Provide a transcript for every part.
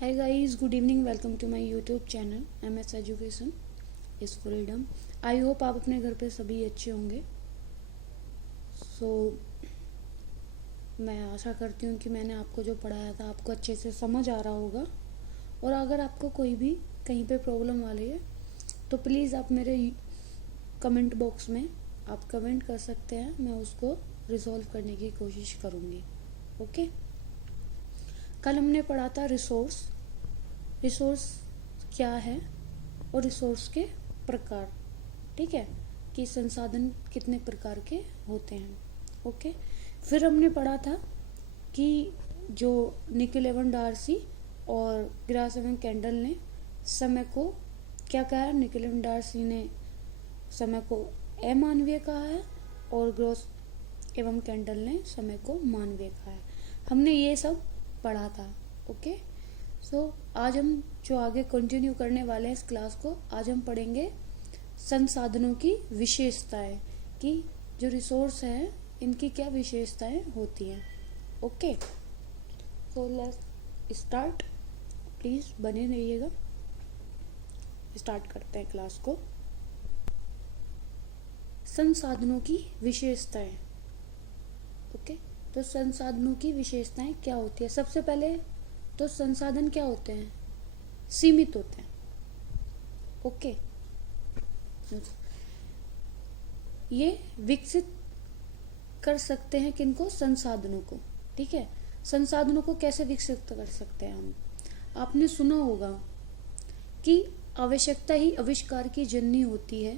Hi guys, good evening. Welcome to my YouTube channel MS Education is Freedom. I hope आप अपने घर पे सभी अच्छे होंगे। मैं आशा करती हूँ कि मैंने आपको जो पढ़ाया था आपको अच्छे से समझ आ रहा होगा। और अगर आपको कोई भी कहीं पे प्रॉब्लम वाली है तो प्लीज़ आप मेरे कमेंट बॉक्स में आप कमेंट कर सकते हैं, मैं उसको रिजॉल्व करने की कोशिश करूँगी। ओके, कल हमने पढ़ा था रिसोर्स क्या है और रिसोर्स के प्रकार, ठीक है, कि संसाधन कितने प्रकार के होते हैं। ओके, फिर हमने पढ़ा था कि जो निकोल एवन डार्सी और ग्रास एवं कैंडल ने समय को क्या कहा है। निकोल एवन डार्सी ने समय को अमानवीय कहा है और ग्रास एवं कैंडल ने समय को मानवीय कहा है। हमने ये सब पढ़ा था। ओके, आज हम जो आगे कंटिन्यू करने वाले हैं इस क्लास को, आज हम पढ़ेंगे संसाधनों की विशेषताएं, कि जो रिसोर्स है इनकी क्या विशेषताएं होती हैं। ओके, लेट्स स्टार्ट, प्लीज बने रहिएगा। स्टार्ट करते हैं क्लास को। संसाधनों की विशेषताएं। ओके, तो संसाधनों की विशेषताएं क्या होती है। सबसे पहले तो संसाधन क्या होते हैं, सीमित होते हैं। ओके, ये विकसित कर सकते हैं किनको, संसाधनों को। ठीक है, संसाधनों को कैसे विकसित कर सकते हैं हम। आपने सुना होगा कि आवश्यकता ही आविष्कार की जननी होती है।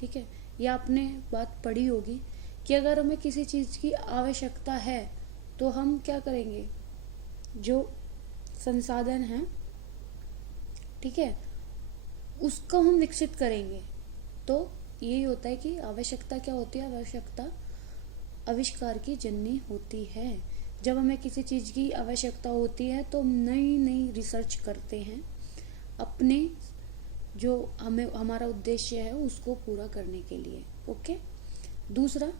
ठीक है, या आपने बात पढ़ी होगी कि अगर हमें किसी चीज की आवश्यकता है तो हम क्या करेंगे, जो संसाधन है, ठीक है, उसको हम विकसित करेंगे। तो यही होता है कि आवश्यकता क्या होती है, आवश्यकता आविष्कार की जननी होती है। जब हमें किसी चीज की आवश्यकता होती है तो नई नई रिसर्च करते हैं अपने जो हमें हमारा उद्देश्य है उसको पूरा करने के लिए। ओके, दूसरा,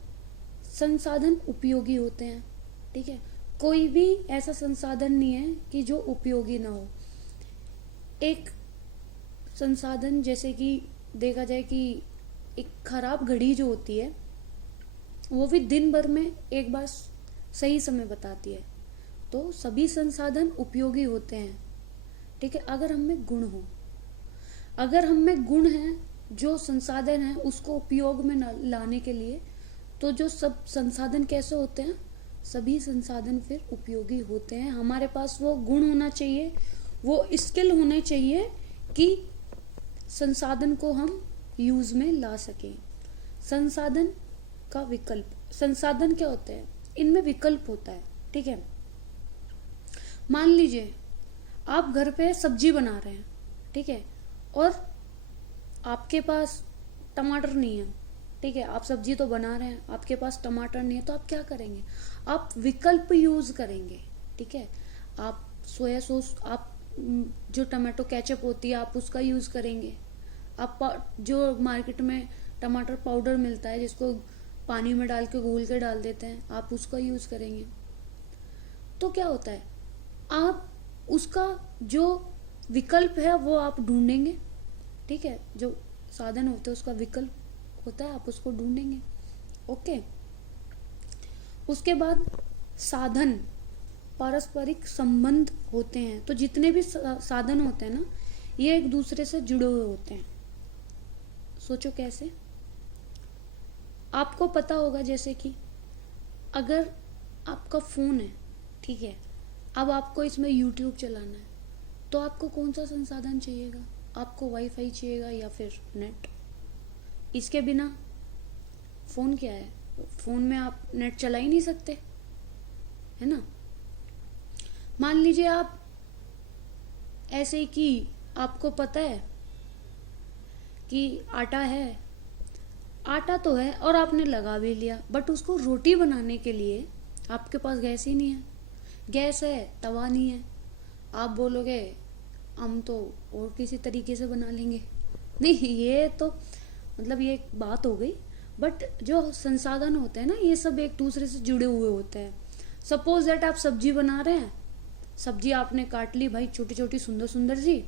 संसाधन उपयोगी होते हैं। ठीक है, कोई भी ऐसा संसाधन नहीं है कि जो उपयोगी ना हो। एक संसाधन जैसे कि देखा जाए कि एक खराब घड़ी जो होती है वो भी दिन भर में एक बार सही समय बताती है। तो सभी संसाधन उपयोगी होते हैं। ठीक है, अगर हम में गुण हो, अगर हम में गुण है, जो संसाधन है उसको उपयोग में लाने के लिए, तो जो सब संसाधन कैसे होते हैं, सभी संसाधन फिर उपयोगी होते हैं। हमारे पास वो गुण होना चाहिए, वो स्किल होने चाहिए कि संसाधन को हम यूज में ला सकें। संसाधन का विकल्प, संसाधन क्या होते हैं, इनमें विकल्प होता है। ठीक है, मान लीजिए आप घर पे सब्जी बना रहे हैं, ठीक है, और आपके पास टमाटर नहीं है। ठीक है, आप सब्जी तो बना रहे हैं, आपके पास टमाटर नहीं है, तो आप क्या करेंगे, आप विकल्प यूज करेंगे। ठीक है, आप सोया सॉस, आप जो टमाटो केचप होती है आप उसका यूज करेंगे। आप जो मार्केट में टमाटर पाउडर मिलता है जिसको पानी में डाल के घोल के डाल देते हैं, आप उसका यूज करेंगे। तो क्या होता है, आप उसका जो विकल्प है वो आप ढूंढेंगे। ठीक है, जो साधन होते हैं उसका विकल्प होता है, आप उसको ढूंढेंगे। ओके, उसके बाद साधन पारस्परिक संबंध होते हैं। तो जितने भी साधन होते हैं ना, ये एक दूसरे से जुड़े हुए होते हैं। सोचो कैसे, आपको पता होगा जैसे कि अगर आपका फोन है, ठीक है, अब आपको इसमें यूट्यूब चलाना है, तो आपको कौन सा संसाधन चाहिएगा, आपको वाईफाई चाहिएगा या फिर नेट। इसके बिना फोन क्या है, फोन में आप नेट चला ही नहीं सकते, है ना। मान लीजिए आप ऐसे कि आपको पता है कि आटा है, आटा तो है और आपने लगा भी लिया, बट उसको रोटी बनाने के लिए आपके पास गैस ही नहीं है। गैस है, तवा नहीं है। आप बोलोगे हम तो और किसी तरीके से बना लेंगे। नहीं, ये तो मतलब ये एक बात हो गई। बट जो संसाधन होते हैं ना, ये सब एक दूसरे से जुड़े हुए होते हैं। सपोज दैट आप सब्जी बना रहे हैं, सब्जी आपने काट ली भाई छोटी छोटी सुंदर सुंदर सी,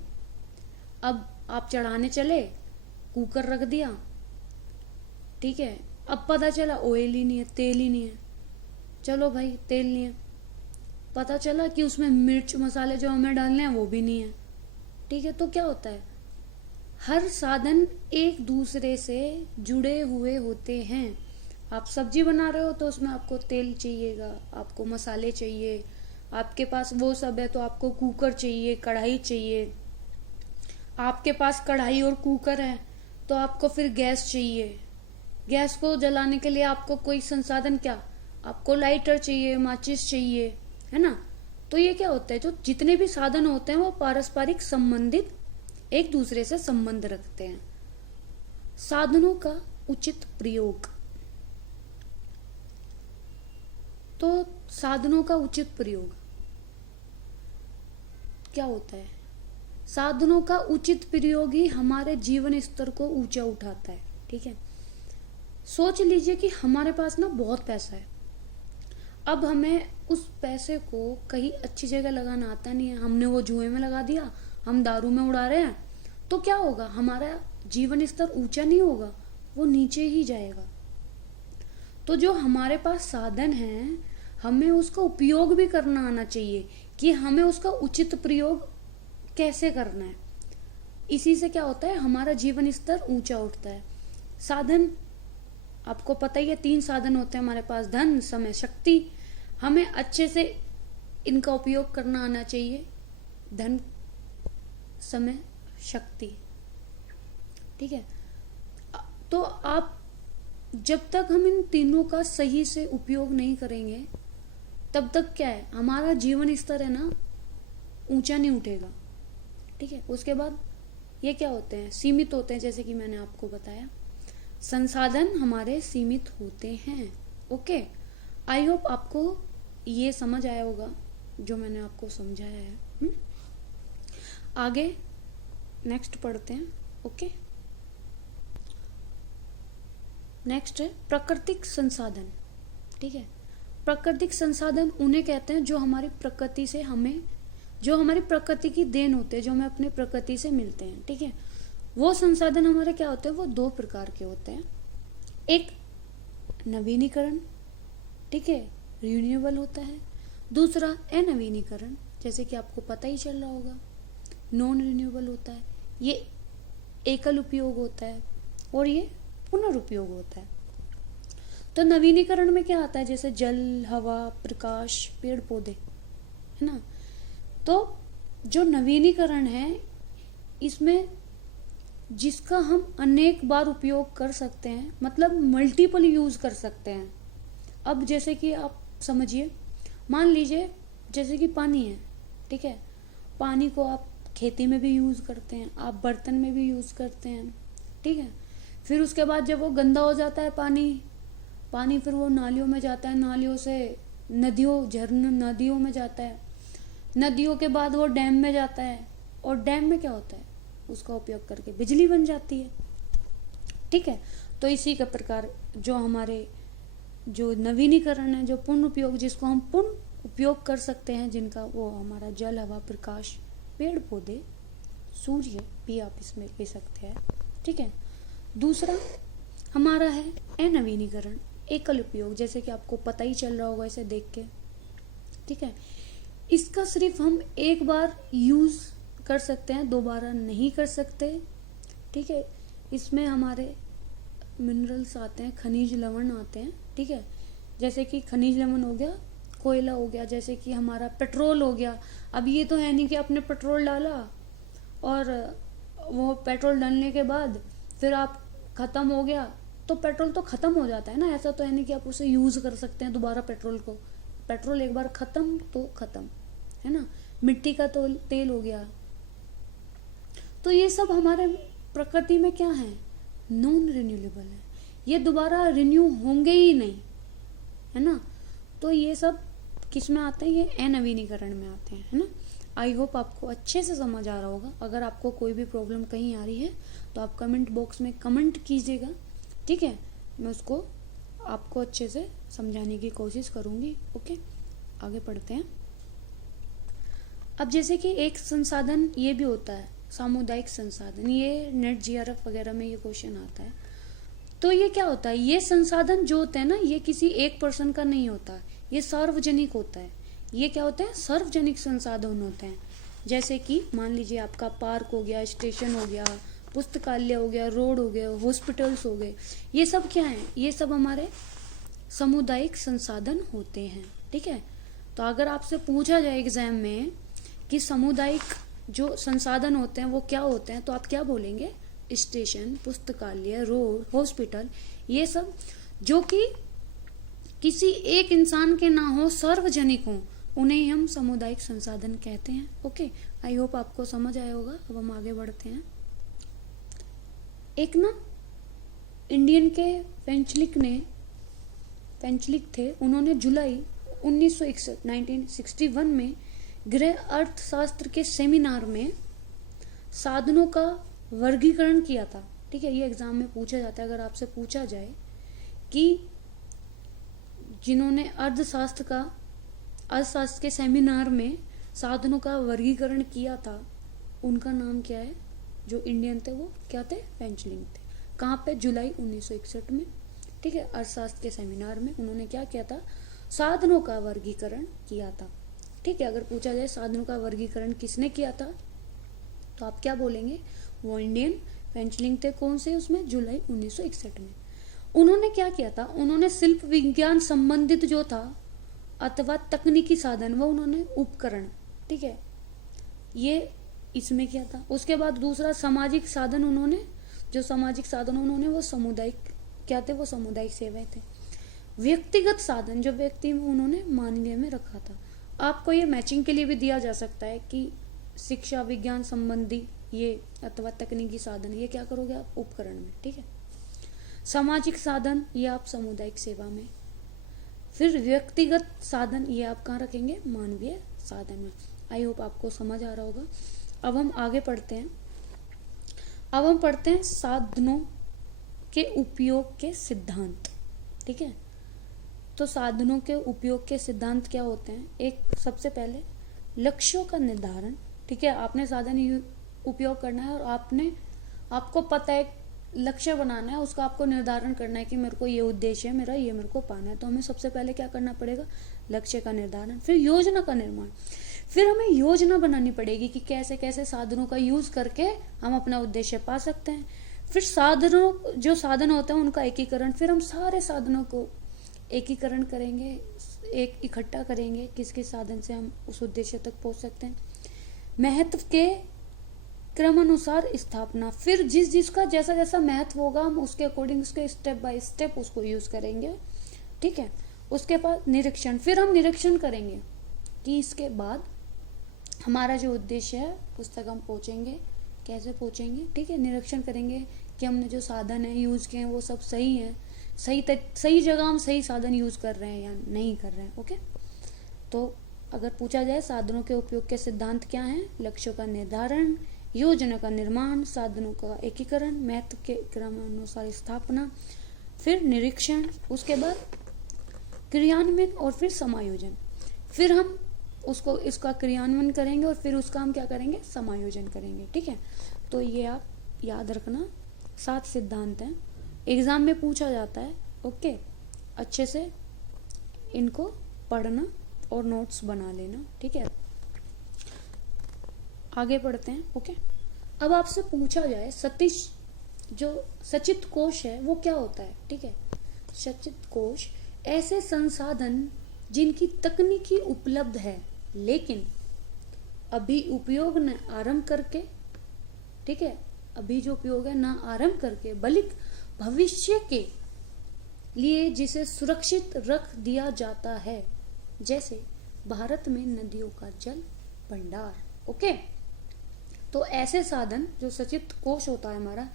अब आप चढ़ाने चले, कुकर रख दिया, ठीक है। अब पता चला ऑयल ही नहीं है, तेल ही नहीं है। चलो भाई तेल नहीं है, पता चला कि उसमें मिर्च मसाले जो हमें डालने हैं वो भी नहीं है, ठीक है। तो क्या होता है, हर साधन एक दूसरे से जुड़े हुए होते हैं। आप सब्जी बना रहे हो तो उसमें आपको तेल चाहिएगा, आपको मसाले चाहिए, आपके पास वो सब है तो आपको कुकर चाहिए, कढ़ाई चाहिए। आपके पास कढ़ाई और कुकर है तो आपको फिर गैस चाहिए। गैस को जलाने के लिए आपको कोई संसाधन, क्या, आपको लाइटर चाहिए, माचिस चाहिए, है ना। तो ये क्या होता है, जो जितने भी साधन होते हैं वो पारस्परिक संबंधित, एक दूसरे से संबंध रखते हैं। साधनों का उचित प्रयोग। तो साधनों का उचित प्रयोग क्या होता है, साधनों का उचित प्रयोग ही हमारे जीवन स्तर को ऊंचा उठाता है, ठीक है। सोच लीजिए कि हमारे पास ना बहुत पैसा है, अब हमें उस पैसे को कहीं अच्छी जगह लगाना आता नहीं है, हमने वो जुए में लगा दिया, हम दारू में उड़ा रहे हैं, तो क्या होगा, हमारा जीवन स्तर ऊंचा नहीं होगा, वो नीचे ही जाएगा। तो जो हमारे पास साधन है हमें उसका उपयोग भी करना आना चाहिए कि हमें उसका उचित प्रयोग कैसे करना है। इसी से क्या होता है, हमारा जीवन स्तर ऊंचा उठता है। साधन आपको पता ही है, 3 साधन होते हैं हमारे पास, धन, समय, शक्ति। हमें अच्छे से इनका उपयोग करना आना चाहिए, धन, समय, शक्ति, ठीक है। तो आप जब तक हम इन तीनों का सही से उपयोग नहीं करेंगे तब तक क्या है, हमारा जीवन स्तर है ना ऊंचा नहीं उठेगा, ठीक है। उसके बाद ये क्या होते हैं, सीमित होते हैं, जैसे कि मैंने आपको बताया संसाधन हमारे सीमित होते हैं। ओके, आई होप आपको ये समझ आया होगा जो मैंने आपको समझाया है। आगे नेक्स्ट पढ़ते हैं। ओके, नेक्स्ट है प्राकृतिक संसाधन, ठीक है। प्राकृतिक संसाधन उन्हें कहते हैं जो हमारी प्रकृति से हमें, जो हमारी प्रकृति की देन होते हैं, जो हमें अपनी प्रकृति से मिलते हैं, ठीक है। वो संसाधन हमारे क्या होते हैं, वो 2 प्रकार के होते हैं। एक नवीनीकरण, ठीक है, रिन्यूएबल होता है। दूसरा अनवीनीकरण, जैसे कि आपको पता ही चल रहा होगा, नॉन रिन्यूएबल होता है। ये एकल उपयोग होता है और ये पुनर्उपयोग होता है। तो नवीनीकरण में क्या आता है, जैसे जल, हवा, प्रकाश, पेड़ पौधे, है ना। तो जो नवीनीकरण है इसमें जिसका हम अनेक बार उपयोग कर सकते हैं, मतलब मल्टीपल यूज कर सकते हैं। अब जैसे कि आप समझिए, मान लीजिए जैसे कि पानी है, ठीक है, पानी को आप खेती में भी यूज करते हैं, आप बर्तन में भी यूज करते हैं, ठीक है। फिर उसके बाद जब वो गंदा हो जाता है पानी फिर वो नालियों में जाता है, नालियों से नदियों, झरनों, नदियों में जाता है, नदियों के बाद वो डैम में जाता है, और डैम में क्या होता है, उसका उपयोग करके बिजली बन जाती है, ठीक है। तो इसी के प्रकार जो हमारे जो नवीनीकरण है, जो पुनः उपयोग, जिसको हम पुनः उपयोग कर सकते हैं, जिनका वो हमारा जल, हवा, प्रकाश, पेड़ पौधे, सूर्य भी आप इसमें ले सकते हैं, ठीक है। दूसरा हमारा है अनवीनीकरण, एकल उपयोग, जैसे कि आपको पता ही चल रहा होगा इसे देख के, ठीक है। इसका सिर्फ हम एक बार यूज कर सकते हैं, दोबारा नहीं कर सकते, ठीक है। इसमें हमारे मिनरल्स आते हैं, खनिज लवण आते हैं, ठीक है। जैसे कि खनिज लवण हो गया, कोयला हो गया, जैसे कि हमारा पेट्रोल हो गया। अब ये तो है नहीं कि आपने पेट्रोल डाला और वो पेट्रोल डालने के बाद फिर आप खत्म हो गया, तो पेट्रोल तो खत्म हो जाता है ना, ऐसा तो है नहीं कि आप उसे यूज कर सकते हैं दोबारा पेट्रोल को। पेट्रोल एक बार खत्म तो खत्म, है ना। मिट्टी का तो तेल हो गया। तो ये सब हमारे प्रकृति में क्या है, नॉन रिन्यूएबल है, ये दोबारा रिन्यू होंगे ही नहीं, है ना। तो ये सब किस में आते हैं, ये अनवीनीकरण में आते हैं, है ना। आई होप आपको अच्छे से समझ आ रहा होगा। अगर आपको कोई भी प्रॉब्लम कहीं आ रही है तो आप कमेंट बॉक्स में कमेंट कीजिएगा, ठीक है। मैं उसको आपको अच्छे से समझाने की कोशिश करूंगी। ओके, आगे पढ़ते हैं। अब जैसे कि एक संसाधन ये भी होता है सामुदायिक संसाधन, ये नेट जीआरएफ वगैरह में ये क्वेश्चन आता है। तो ये क्या होता है, ये संसाधन जो होता है ना, ये किसी एक पर्सन का नहीं होता, ये सार्वजनिक होता है। ये क्या होता है, सार्वजनिक संसाधन होते हैं। जैसे कि मान लीजिए आपका पार्क हो गया, स्टेशन हो गया, पुस्तकालय हो गया, रोड हो गया, हॉस्पिटल्स हो गए, ये सब क्या है, ये सब हमारे सामुदायिक संसाधन होते हैं। ठीक है, तो अगर आपसे पूछा जाए एग्जाम में कि सामुदायिक जो संसाधन होते हैं वो क्या होते हैं, तो आप क्या बोलेंगे, स्टेशन, पुस्तकालय, रोड, हॉस्पिटल, ये सब जो कि किसी एक इंसान के ना हो, सार्वजनिक हो, उन्हें हम सामुदायिक संसाधन कहते हैं। ओके, आई होप आपको समझ आया होगा। अब हम आगे बढ़ते हैं। एक ना इंडियन के पेंचलिक थे, उन्होंने जुलाई 1961 में गृह अर्थशास्त्र के सेमिनार में साधनों का वर्गीकरण किया था। ठीक है, ये एग्जाम में पूछा जाता है। अगर आपसे पूछा जाए कि जिन्होंने अर्थशास्त्र के सेमिनार में साधनों का वर्गीकरण किया था, उनका नाम क्या है, जो इंडियन थे वो क्या थे, पेंचलिंग थे। कहाँ पे, जुलाई 1961 में। ठीक है, अर्थशास्त्र के सेमिनार में उन्होंने क्या किया था, साधनों का वर्गीकरण किया था। ठीक है, अगर पूछा जाए साधनों का वर्गीकरण किसने किया था, तो आप क्या बोलेंगे, वो इंडियन पेंचलिंग थे। कौन से, उसमें जुलाई 1961 में। उन्होंने क्या किया था, उन्होंने शिल्प विज्ञान संबंधित जो था अथवा तकनीकी साधन, वो उन्होंने उपकरण, ठीक है, ये इसमें किया था। उसके बाद दूसरा सामाजिक साधन, उन्होंने जो सामाजिक साधन उन्होंने वो सामुदायिक क्या थे, वो सामुदायिक सेवाएं थे। व्यक्तिगत साधन जो व्यक्ति में उन्होंने मानवीय में रखा था। आपको ये मैचिंग के लिए भी दिया जा सकता है कि शिक्षा विज्ञान संबंधी ये अथवा तकनीकी साधन, ये क्या करोगे आप, उपकरण में। ठीक है, सामाजिक साधन ये आप सामुदायिक सेवा में। फिर व्यक्तिगत साधन ये आप कहाँ रखेंगे, मानवीय साधन में। आई होप आपको समझ आ रहा होगा। अब हम आगे पढ़ते हैं। अब हम पढ़ते हैं साधनों के उपयोग के सिद्धांत। ठीक है, तो साधनों के उपयोग के सिद्धांत क्या होते हैं। एक सबसे पहले लक्ष्यों का निर्धारण। ठीक है, आपने साधन उपयोग करना है और आपको पता है लक्ष्य बनाना है, उसका आपको निर्धारण करना है कि मेरे को ये उद्देश्य है मेरा, ये मेरे को पाना है। तो हमें सबसे पहले क्या करना पड़ेगा, लक्ष्य का निर्धारण। फिर योजना का निर्माण, फिर हमें योजना बनानी पड़ेगी कि कैसे कैसे साधनों का यूज करके हम अपना उद्देश्य पा सकते हैं। फिर जो साधन होते हैं उनका एकीकरण, फिर हम सारे साधनों को एकीकरण करेंगे, एक इकट्ठा करेंगे, किस किस साधन से हम उस उद्देश्य तक पहुंच सकते हैं। महत्व के क्रमानुसार स्थापना, फिर जिसका जैसा जैसा महत्व होगा हम उसके अकॉर्डिंग उसके स्टेप बाय स्टेप उसको यूज करेंगे। ठीक है, उसके बाद निरीक्षण, फिर हम निरीक्षण करेंगे कि इसके बाद हमारा जो उद्देश्य है उस तक हम पहुंचेंगे, कैसे पहुंचेंगे। ठीक है, निरीक्षण करेंगे कि हमने जो साधन है यूज किए हैं वो सब सही है, सही जगह हम सही साधन यूज कर रहे हैं या नहीं कर रहे हैं। ओके, तो अगर पूछा जाए साधनों के उपयोग के सिद्धांत क्या हैं, लक्ष्यों का निर्धारण, योजना का निर्माण, साधनों का एकीकरण, महत्व के क्रमानुसार स्थापना, फिर निरीक्षण, उसके बाद क्रियान्वयन और फिर समायोजन। फिर हम इसका क्रियान्वयन करेंगे और फिर उसका हम क्या करेंगे, समायोजन करेंगे। ठीक है, तो ये आप याद रखना, 7 सिद्धांत हैं, एग्जाम में पूछा जाता है। ओके, अच्छे से इनको पढ़ना और नोट्स बना लेना। ठीक है, आगे पढ़ते हैं। ओके, अब आपसे पूछा जाए जो सचित कोश है वो क्या होता है। ठीक है, सचित कोश ऐसे संसाधन जिनकी तकनीकी उपलब्ध है लेकिन अभी उपयोग न आरंभ करके, ठीक है, अभी जो उपयोग है ना आरंभ करके बल्कि भविष्य के लिए जिसे सुरक्षित रख दिया जाता है, जैसे भारत में नदियों का जल भंडार। ओके, तो ऐसे साधन जो सचित कोश होता है हमारा,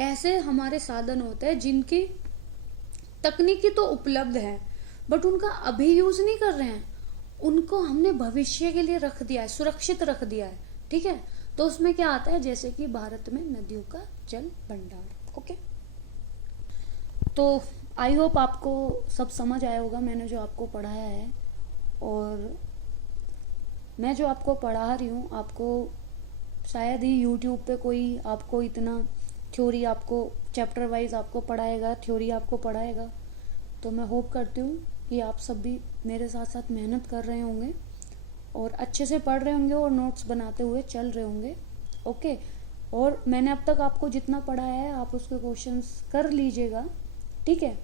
ऐसे हमारे साधन होते हैं जिनकी तकनीकी तो उपलब्ध है बट उनका अभी यूज नहीं कर रहे हैं, उनको हमने भविष्य के लिए रख दिया है, सुरक्षित रख दिया है। ठीक है, तो उसमें क्या आता है, जैसे कि भारत में नदियों का जल भंडार। ओके, तो आई होप आपको सब समझ आया होगा मैंने जो आपको पढ़ाया है। और मैं जो आपको पढ़ा रही हूँ, आपको शायद ही यूट्यूब पे कोई आपको इतना थ्योरी, आपको चैप्टर वाइज आपको पढ़ाएगा, थ्योरी आपको पढ़ाएगा। तो मैं होप करती हूँ कि आप सब भी मेरे साथ साथ मेहनत कर रहे होंगे और अच्छे से पढ़ रहे होंगे और नोट्स बनाते हुए चल रहे होंगे। ओके। और मैंने अब तक आपको जितना पढ़ाया है आप उसके क्वेश्चंस कर लीजिएगा, ठीक है।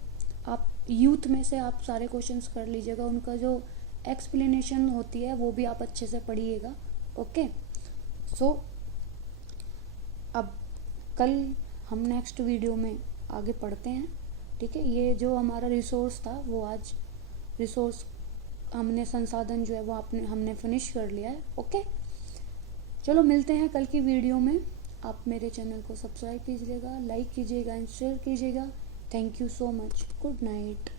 आप यूथ में से आप सारे क्वेश्चंस कर लीजिएगा, उनका जो एक्सप्लेनेशन होती है वो भी आप अच्छे से पढ़िएगा। ओके। सो अब कल हम नेक्स्ट वीडियो में आगे पढ़ते हैं, ठीक है। ये जो हमारा रिसोर्स था वो आज रिसोर्स हमने संसाधन जो है वो हमने फिनिश कर लिया है। ओके, चलो मिलते हैं कल की वीडियो में। आप मेरे चैनल को सब्सक्राइब कीजिएगा, लाइक कीजिएगा एंड शेयर कीजिएगा। Thank you so much. Good night.